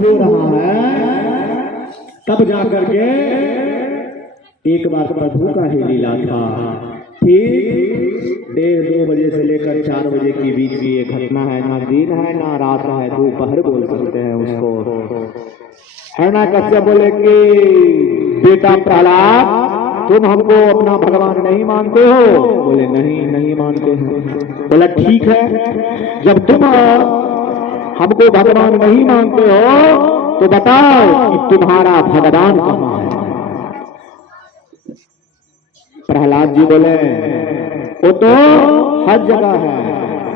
हो रहा है, तब जाकर के एक बार प्रभु का ही लीला था। ठीक 1:30 बजे से लेकर 4 बजे के बीच की ये घटना है। ना दिन है ना रात है, दोपहर बोल सकते हैं उसको। हिरण्यकश्यप बोले कि बेटा प्रहलाद, तुम हमको अपना भगवान नहीं मानते हो? बोले नहीं, नहीं मानते हैं। बोला ठीक है, जब तुम हमको भगवान नहीं मानते हो तो बताओ कि तुम्हारा भगवान कहाँ है? प्रहलाद जी बोले वो तो हर जगह है,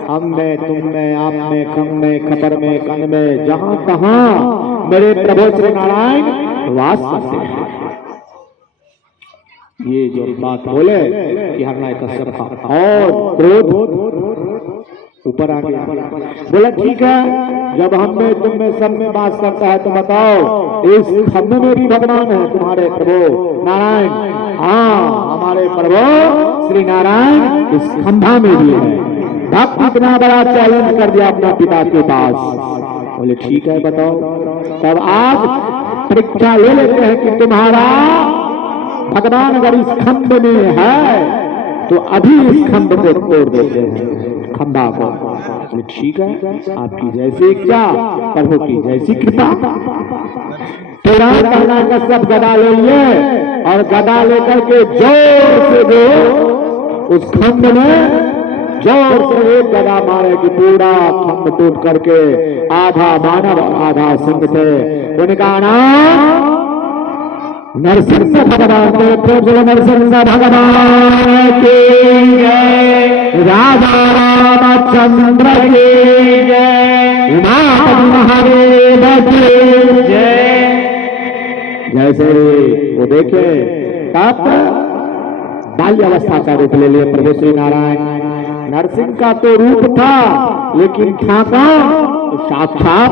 हम में, तुम में, आप में, खम में, खतर में, कन में, जहां कहां मेरे प्रभु श्री नारायण वास करते हैं। ये जो बात बोले कि हिरण्यकश्यप का और क्रोध ऊपर आ गया। बोला ठीक है, जब हम में, तुम में, सब में वास करता है तो बताओ इस खंड में भी भगवान है तुम्हारे प्रभु नारायण? हाँ, हमारे प्रभु श्री नारायण इस खंभा में भी है। भक्त इतना बड़ा चैलेंज कर दिया अपना पिता के पास। बोले ठीक है बताओ। तब आज परीक्षा ले लेते हैं कि तुम्हारा भगवान अगर इस खंड में है तो अभी इस खंड को तोड़ देते हैं, खंभा को। ठीक है, आपकी जैसी इच्छा, प्रभु की जैसी कृपा। तुरंत हिरण्यकश्यप गदा ले लिए और गदा लेकर के जोर से जो उस खंड में जोर से एक गदा मारे कि पूरा खंड टूट करके आधा मानव आधा सिंह थे। उनका नाम नरसिंह भगवान थे। नरसिंह भगवान की जय, राजा रामचंद्र की जय, उमापति महादेव की जय। जैसे वो देखे तब बाल्य अवस्था का रूप ले लिए प्रभु श्री नारायण। नरसिंह का तो रूप था लेकिन था तो साक्षात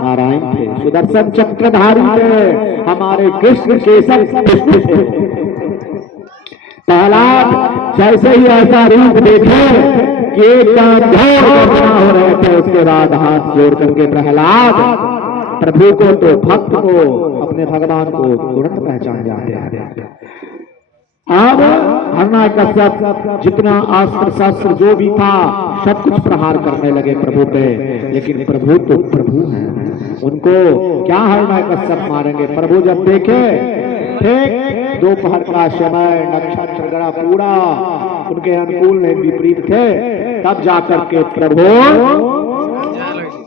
नारायण थे, सुदर्शन चक्रधारी थे, हमारे कृष्ण केशव कृष्ण थे। प्रहलाद जैसे ही ऐसा रूप देखे कि एकदम हो रहे थे, उसके बाद हाथ जोड़ करके प्रहलाद प्रभु को तो भक्त को अपने भगवान को तुरंत पहचान जाते हैं। अब हिरण्यकश्यप जितना अस्त्र शस्त्र जो भी था सब कुछ प्रहार करने लगे प्रभु पे, लेकिन प्रभु तो प्रभु हैं, उनको क्या हिरण्यकश्यप मारेंगे? प्रभु जब देखे ठीक दोपहर का समय, नक्षत्र गड़ा पूरा उनके अनुकूल नहीं विपरीत थे, तब जाकर के प्रभु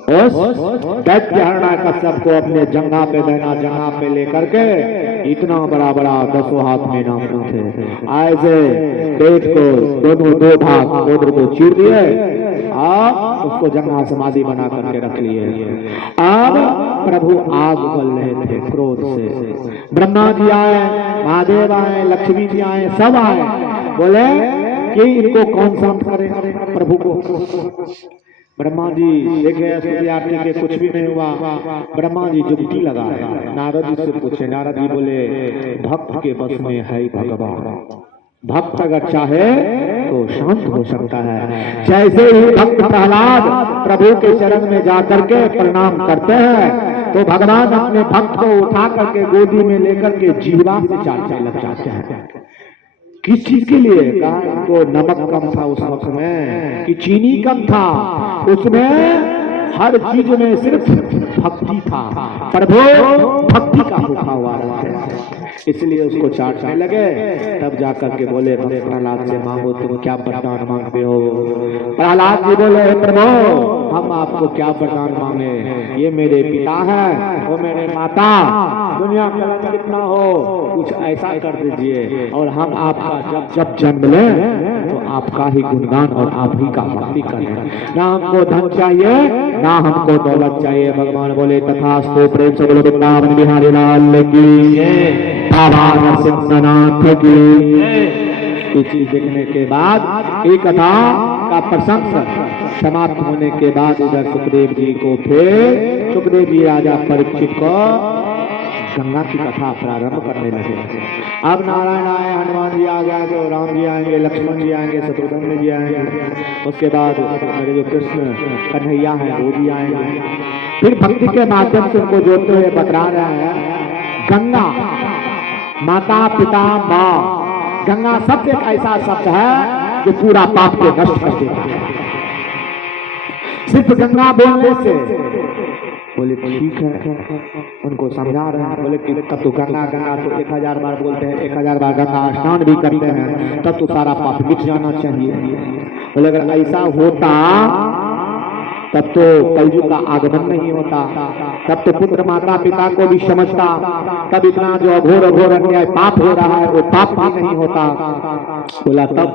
उस दैत्य हिरण्यकश्यप को अपने जंघा पे देना, जंघा पे लेकर के इतना बड़ा बड़ा 10 हाथ में नाम थे, ऐसे पेट को दोनों दो भाग दोनों को चीर दिए और उसको जंघा समाधि बना करके रख लिए। अब प्रभु आग उगल रहे थे क्रोध से। ब्रह्मा जी आए, महादेव आए, लक्ष्मी जी आए, सब आए, बोले कि इनको कौन शांत करे प्रभु को। ब्रह्मा जी देखे सूर्यार्थ के कुछ भी नहीं हुआ। ब्रह्मा जी जुगती लगाए, नारद जी से पूछे। नारद जी बोले भक्त के बस में है भगवान, भक्त अगर चाहे तो शांत हो सकता है। जैसे ही भक्त प्रहलाद प्रभु के चरण में जाकर के प्रणाम करते हैं तो भगवान अपने भक्त को उठा करके गोदी में लेकर के जीवा से चाटने लग जाते हैं। किस चीज के लिए? कहा इनको नमक कम था उस वक्त में, कि चीनी कम था, उसमें हर चीज में सिर्फ भक्ति था। प्रभु भक्ति का भूखा हुआ है, इसलिए उसको चाटने लगे। तब जाकर के बोले प्रहलाद से मांगो, तुम क्या वरदान मांगते हो? प्रहलाद जी बोले प्रभु हम आपको क्या वरदान मांगे? ये मेरे पिता हैं, वो मेरे माता, दुनिया का कितना हो कुछ ऐसा कर दीजिए और हम आपका जब जन्म लें तो आपका ही गुणगान और आप ही का भक्ति करें। ना हमको धन चाहिए ना हमको दौलत चाहिए। भगवान बोले तथास्तु। प्रेम से बोलो वृंदावन बिहारी लाल की जय, बाबा नरसिंहनाथ की जय। ये चीज देखने के बाद एक कथा का प्रसंग समाप्त होने के बाद इधर सुखदेव जी को फिर सुखदेव जी राजा परीक्षित को गंगा की कथा प्रारंभ करने लगे। अब नारायण आए, हनुमान जी आ गए, तो राम जी आएंगे, लक्ष्मण जी आएंगे, शत्रुघ्न जी आएंगे, उसके बाद मेरे जो कृष्ण कन्हैया हैं वो भी आएंगे। फिर भक्ति के माध्यम से उनको जोड़ते हुए बतला रहे हैं गंगा माता पिता माँ। गंगा शब्द एक ऐसा शब्द है जो पूरा पाप को नष्ट कर देता है। सिर्फ गंगा बोलने से बोले ठीक है, उनको समझा रहे हैं। बोले कि तब तो गंगा गंगा तो 1000 बार बोलते हैं, 1000 बार गंगा स्नान भी करते हैं, तब तो सारा पाप मिट जाना चाहिए। बोले अगर ऐसा होता तब तो कलयुग का आगमन नहीं होता, तब तो पुत्र माता पिता को भी समझता, तब इतना जो अघोर अघोर अन्याय पाप हो रहा है वो पाप भी नहीं होता। बोला तब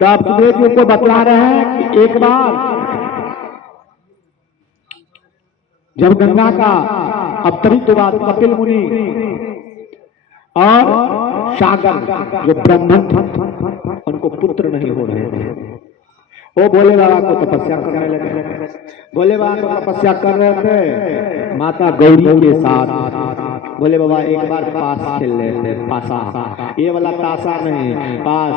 सुखदेव जी को बतला रहे हैं कि एक बार जब गंगा का अवतरित हुआ तो कपिल मुनि और सागर जो ब्राह्मण था उनको पुत्र नहीं हो रहे थे। वो भोले बाबा को तपस्या करने लगे। भोले बाबा को तपस्या कर रहे थे माता गौरी के साथ। भोले बाबा एक बार पास खेल रहे थे, पासा, ये वाला ताशा नहीं, पास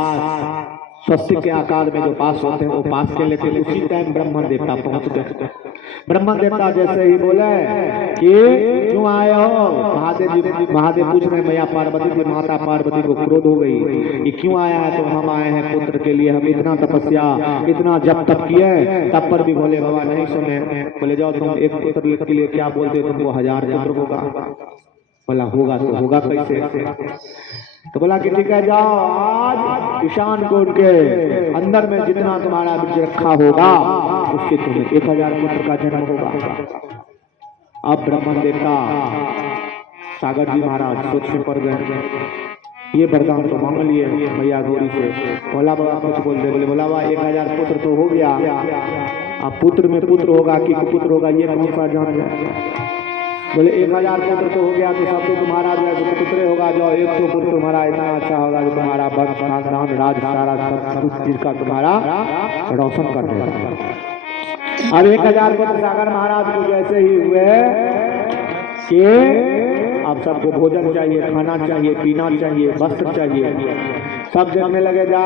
स्वस्तिक के आकार में जो पास होते हैं वो पास खेल लेते। उसी टाइम ब्रह्मन देवता पहुंच गए। ब्रह्मन देवता जैसे ही बोले कि क्यों आए हो, महादेव पूछ रहे मैया पार्वती की, माता पार्वती को क्रोध हो गई कि क्यों आया है। तो हम आए हैं पुत्र के लिए, हम इतना तपस्या इतना जब तक किए तब पर भी भोले बाबा नहीं सुने। बोले जाओ तुम एक पुत्र के लिए क्या बोलते, तुमको 1000 पुत्र होगा। बोला होगा तो होगा कैसे। तो बोला कि ठीक है जाओ, आज ईशान कोट के अंदर में जितना तुम्हारा बीज रखा होगा उसके तुम्हें 1000 पुत्र का जन्म होगा। अब ब्रह्मन देवता सागर जी महाराज सोच में पड़ गए। ये वरदान तो मांग लिए मैया गौरी से। भोला बाबा कुछ बोल दे। बोले भोला बाबा 1000 पुत्र तो हो गया, अब पुत्र में पुत्र होगा कि कुपुत्र होगा ये कौन सा जान जाए। बोले 1000 पुत्र तो हो गया तो सब तो तुम्हारा जो है पुत्र होगा, जो 100 पुत्र तुम्हारा इतना अच्छा होगा जो तुम्हारा वंश खानदान राज सारा सब कुछ जिसका तुम्हारा रोशन कर देगा। अब 1000 पुत्र सागर महाराज को जैसे ही हुए कि अब सबको भोजन चाहिए, खाना चाहिए, पीना चाहिए, वस्त्र चाहिए, सब देखने लगे जा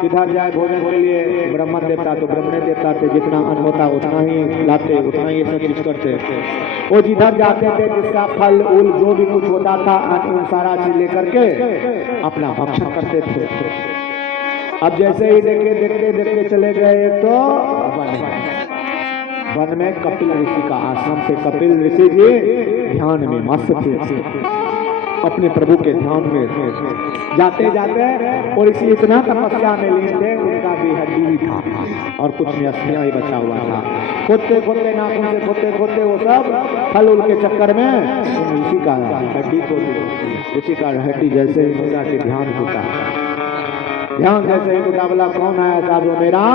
किधर जाए भोजन के लिए। ब्रह्मन देवता तो ब्रह्मण देवता थे, जितना अन्न होता उतना ही लाते, उतना ही सब चीज करते। वो जिधर जाते थे जिसका फल उल जो भी कुछ होता था अन्न सारा चीज लेकर के अपना भक्षण करते थे। अब जैसे ही देखते देखते चले गए तो वन में कपिल ऋषि का आश्रम से। कपिल ऋषि जी ध्यान में मस्त थे, अपने प्रभु के ध्यान में जाते जाते, और इसलिए इतना तपस्या में लीन थे उनका भी हड्डी भी था और कुछ में अस्थियां ही बचा हुआ था। खोदते खोदते नाखून से खोदते खोदते वो सब फल उल के चक्कर में ऋषि का हड्डी को, ऋषि का हड्डी जैसे ही मुद्रा के ध्यान होता, ध्यान जैसे ही टूटा। बोला कौन है ऐसा जो मेरा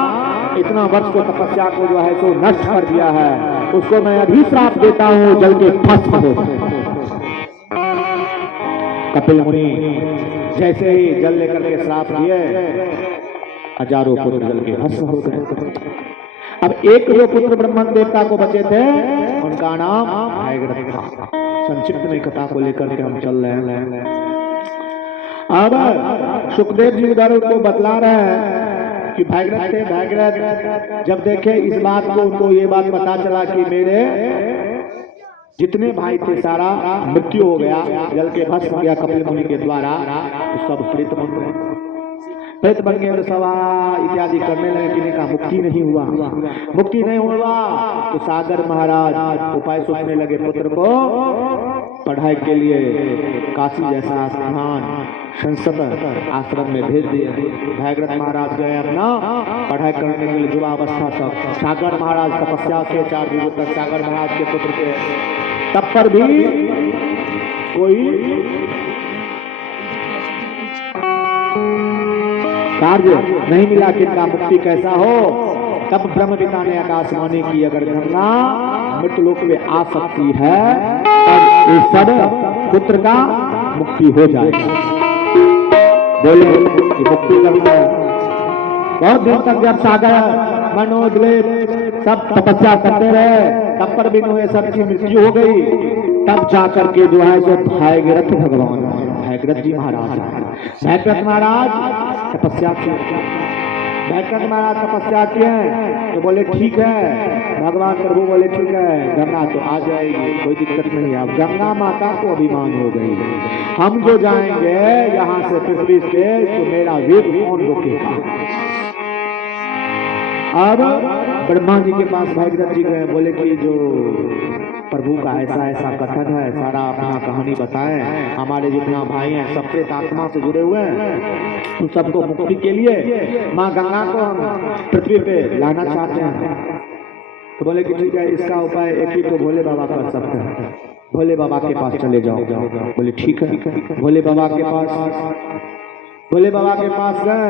इतना वर्ष को तपस्या को जो है सो नष्ट कर दिया है, उसको मैं अभी श्राप देता हूँ जल के भस्म हो। कपिल मुनि जैसे ही जल लेकर के श्राप दिए 1000 पुत्र जल के भस्म हो गए। अब एक जो पुत्र ब्रह्मन देवता को बचे थे उनका नाम भैगरथ था। संक्षिप्त में कथा को लेकर के हम चल रहे हैं। अब सुखदेव जी उधर उनको बतला रहे हैं कि भैगरथ थे। भैगरथ जब देखे इस बात को, उनको ये बात पता चला कि मेरे जितने भाई थे सारा मृत्यु हो गया, जल के भस्म हो गया कपिल मुनि के द्वारा, तो सब प्रेत बन गए। प्रेत बन गए और सभा इत्यादि करने लगे, किन्हीं का मुक्ति नहीं हुआ। मुक्ति नहीं हुआ तो सागर महाराज उपाय सोचने लगे, पुत्र को पढ़ाई के लिए काशी जैसा स्थान संसद आश्रम में भेज दिए। भैगरथ महाराज गए अपना पढ़ाई करने के लिए, युवावस्था तक। सागर महाराज तपस्या से 4 युग तक सागर महाराज के पुत्र के, तब पर भी कोई कार्य नहीं मिला कि इनका मुक्ति कैसा हो। तब ब्रह्म पिता ने आकाशवाणी की, अगर गंगा मृतलोक में आ सकती है तब इस सब पुत्र का मुक्ति हो जाएगा। बोले कि मुक्ति करना है। बहुत दिन तक जब सागर मनोज सब तपस्या करते रहे, तब पर भी उन्हें सबकी मृत्यु हो गई। तब जाकर के जो है जो भागीरथ भगवान, भागीरथ जी महाराज, भागीरथ महाराज तपस्या किए। भागीरथ महाराज तपस्या किए तो बोले ठीक है, भगवान प्रभु बोले ठीक है, गंगा तो आ जाएगी, कोई दिक्कत नहीं है। अब गंगा माता को अभिमान हो गई, हम जो जाएंगे यहाँ से पृथ्वी से तो मेरा वेग कौन रोकेगा। अब ब्रह्मा जी के पास भागीरथ जी गए, बोले कि जो प्रभु का ऐसा ऐसा कथन है, सारा अपना कहानी बताएं, हमारे जितना भाई हैं सब प्रेत आत्मा से जुड़े हुए हैं, उन सबको मुक्ति के लिए माँ गंगा को हम पृथ्वी पे लाना चाहते हैं। तो बोले कि ठीक है, इसका उपाय एक ही तो भोले बाबा कर सकते हैं, भोले बाबा के पास चले जाओ। बोले ठीक है, भोले बाबा के पास, भोले बाबा के पास गए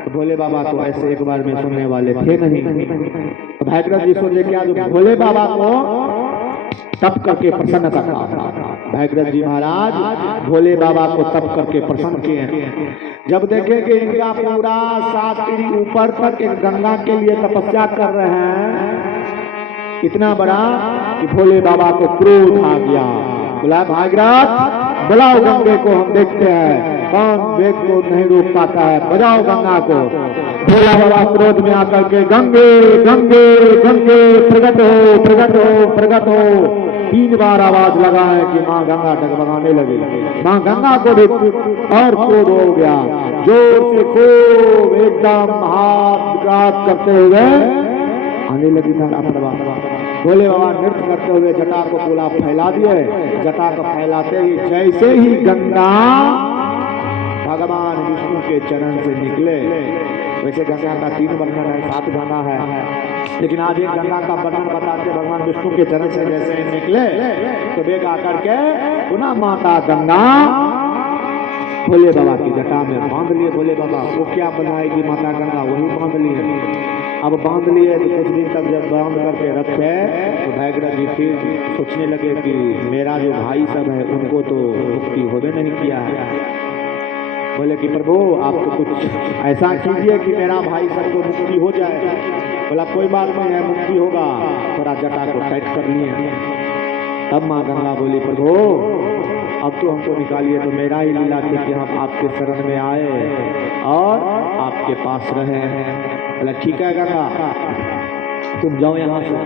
तो भोले बाबा तो ऐसे एक बार में सुनने वाले थे नहीं। तो भागीरथ जी सोचे क्या जो भोले बाबा को तप करके प्रसन्न करता था। भागीरथ जी महाराज भोले बाबा को तप करके प्रसन्न किए। जब देखे कि इनका पूरा 7 पीढ़ी ऊपर तक एक गंगा के लिए तपस्या कर रहे हैं, इतना बड़ा कि भोले बाबा को क्रोध आ गया। बोला भागीरथ बुलाओ गंगे को, हम देखते हैं कौन वेग को नहीं रोक पाता है, बजाओ गंगा को। भोला बाबा क्रोध में आकर के गंगे गंगे गंगे प्रगट हो प्रगट हो प्रगट हो 3 बार आवाज लगाए कि माँ गंगा डगमगाने लगी। माँ गंगा को भी और क्रोध हो गया, जोर से खूब एकदम हाथ करते हुए आने लगी गंगा प्रवाह। भोले बाबा नृत्य करते हुए जटा को पूरा फैला दिए। जटा को फैलाते ही जैसे ही गंगा भगवान विष्णु के चरण से निकले, वैसे गंगा का 3 वर्णन है, 7 गंगा है, लेकिन आज एक गंगा का वर्णन बताते भगवान विष्णु के चरण से जैसे निकले तो वेग आकर के पुनः माता गंगा भोले बाबा की जटा में बांध लिए। भोले बाबा वो क्या बनाएगी माता गंगा, वही बांध लिए। अब बांध लिए तो कुछ दिन तक जब बांध करके रखे तो भागीरथ जी फिर सोचने लगे कि मेरा जो भाई सब है उनको तो मुक्ति होने नहीं किया है। बोले कि प्रभु आप तो कुछ ऐसा कीजिए कि मेरा भाई सबको मुक्ति हो जाए। बोला कोई बात नहीं है, मुक्ति होगा, थोड़ा जटा को टाइट कर लिए। तब माँ गंगा बोली प्रभु अब तो हमको निकालिए, तो मेरा ही लीला थी कि हम आपके शरण में आए और आपके पास रहे। बोला ठीक है गंगा तुम जाओ यहाँ से।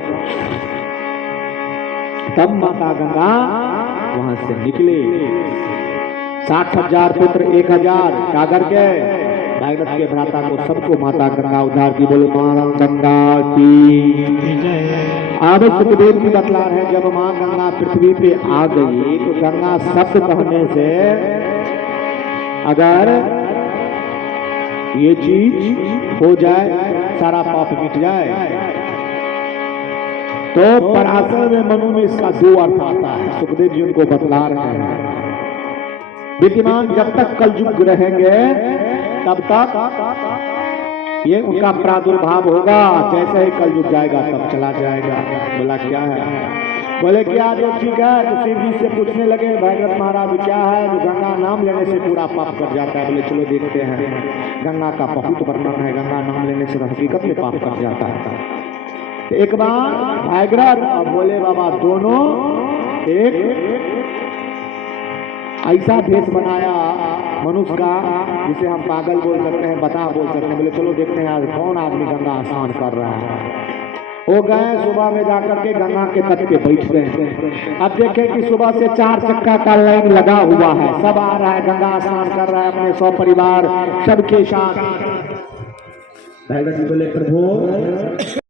तब माता गंगा वहां से निकली। 60,000 पुत्र 1,000 सागर के भागीरथ के भ्राता को सबको माता गंगा उद्धार की। बोले मां गंगा की। अब सुखदेव जी बतला रहे जब मां गंगा पृथ्वी पे आ गई तो गंगा शब्द कहने से अगर ये चीज हो जाए, सारा पाप मिट जाए, तो पराशर में मनु में इसका 2 अर्थ आता है। सुखदेव जी उनको बतला रहे हैं विद्यमान जब तक कलयुग रहेंगे तब तक ये उनका प्रादुर्भाव होगा, जैसे ही कलयुग जाएगा तब चला जाएगा। बोला क्या है? बोले क्या जो ठीक है। तो शिव जी से पूछने लगे भागीरथ महाराज क्या है जो गंगा नाम लेने से पूरा पाप कर जाता है। बोले चलो देखते हैं। गंगा का बहुत वर्णन है, गंगा नाम लेने से हकीकत में पाप कर जाता है। तो एक बार भागीरथ और भोले बाबा दोनों एक ऐसा भेष बनाया मनुष्य का जिसे हम पागल बोल सकते हैं, बता बोल सकते हैं। बोले चलो देखते हैं आज कौन आदमी गंगा स्नान कर रहा है। हो गए सुबह में जाकर के गंगा के तट पे बैठ गए। अब देखें कि सुबह से 4 चक्का का लाइन लगा हुआ है, सब आ रहा है, गंगा स्नान कर रहा है अपने 100 परिवार सबके साथ। भागीरथ जी बोले प्रभु